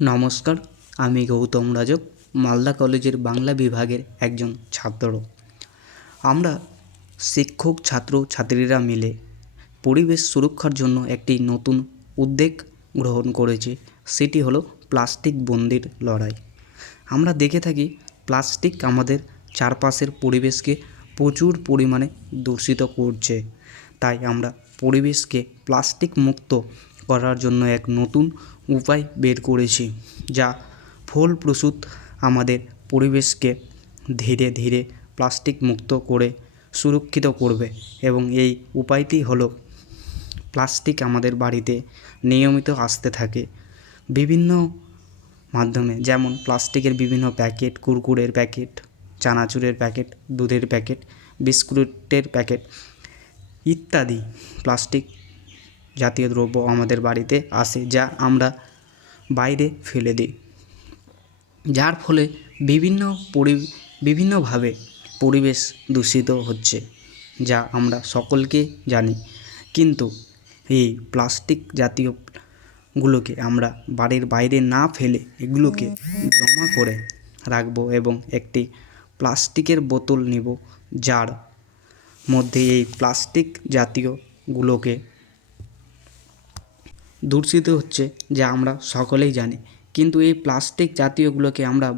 নমস্কার, আমি গৌতম রাজক, মালদা কলেজের বাংলা বিভাগের একজন ছাত্র। আমরা শিক্ষক ছাত্র ছাত্রীরা মিলে পরিবেশ সুরক্ষার জন্য একটি নতুন উদ্যোগ গ্রহণ করেছি। সেটি হলো প্লাস্টিক বন্দির লড়াই। আমরা দেখে থাকি প্লাস্টিক আমাদের চারপাশের পরিবেশকে প্রচুর পরিমাণে দূষিত করছে। তাই আমরা পরিবেশকে প্লাস্টিক মুক্ত করার জন্য এক নতুন উপায় বের করেছি, যা ফলপ্রসূ আমাদের পরিবেশকে ধীরে ধীরে প্লাস্টিক মুক্ত করে সুরক্ষিত করবে। এবং এই উপায়টি হলো প্লাস্টিক আমাদের বাড়িতে নিয়মিত আসতে থাকে বিভিন্ন মাধ্যমে, যেমন প্লাস্টিকের বিভিন্ন প্যাকেট, কুরকুরের প্যাকেট, চানাচুরের প্যাকেট, দুধের প্যাকেট, বিস্কুটের প্যাকেট ইত্যাদি প্লাস্টিক জাতীয় দ্রব্য আমাদের বাড়িতে আসে, যা আমরা বাইরে ফেলে দিই, যার ফলে বিভিন্নভাবে পরিবেশ দূষিত হচ্ছে, যা আমরা সকলকে জানি। কিন্তু এই প্লাস্টিক জাতীয়গুলোকে আমরা বাড়ির বাইরে না ফেলে এগুলোকে জমা করে রাখবো এবং একটি প্লাস্টিকের বোতল নেব, যার মধ্যে এই প্লাস্টিক জাতীয়গুলোকে দূষিত হচ্ছে, যা আমরা সকলেই জানি। কিন্তু এই প্লাস্টিক জাতীয়গুলোকে আমরা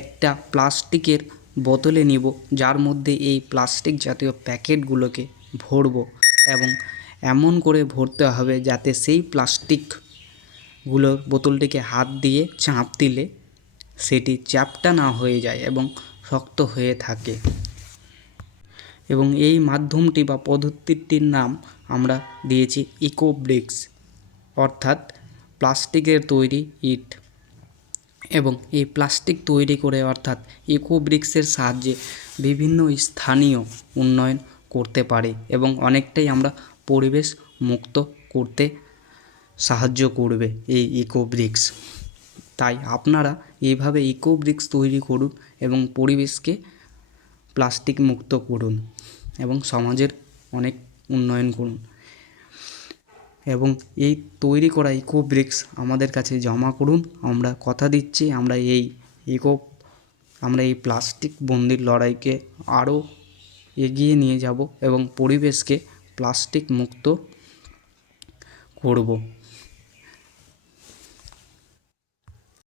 একটা প্লাস্টিকের বোতলে নিব, যার মধ্যে এই প্লাস্টিক জাতীয় প্যাকেটগুলোকে ভরবো এবং এমন করে ভরতে হবে যাতে সেই প্লাস্টিকগুলোর বোতলটিকে হাত দিয়ে চাপ দিলে সেটি চ্যাপ্টা না হয়ে যায় এবং শক্ত হয়ে থাকে। এবং এই মাধ্যমটি বা পদ্ধতিটির নাম আমরা দিয়েছি ইকো ব্রিক্স, অর্থাৎ প্লাস্টিকের তৈরি ইট। এবং এই প্লাস্টিক তৈরি করে অর্থাৎ ইকো ব্রিক্সের সাহায্যে বিভিন্ন স্থানীয় উন্নয়ন করতে পারে এবং অনেকটাই আমরা পরিবেশ মুক্ত করতে সাহায্য করবে এই ইকো ব্রিক্স। তাই আপনারা এইভাবে ইকো ব্রিক্স তৈরি করুন এবং পরিবেশকে প্লাস্টিক মুক্ত করুন এবং সমাজের অনেক উন্নয়ন করুন। এবং এই তৈরি করা ইকো ব্রিক্স আমাদের কাছে জমা করুন। আমরা কথা দিচ্ছি আমরা এই প্লাস্টিক বন্দির লড়াইকে আরও এগিয়ে নিয়ে যাব এবং পরিবেশকে প্লাস্টিক মুক্ত করব।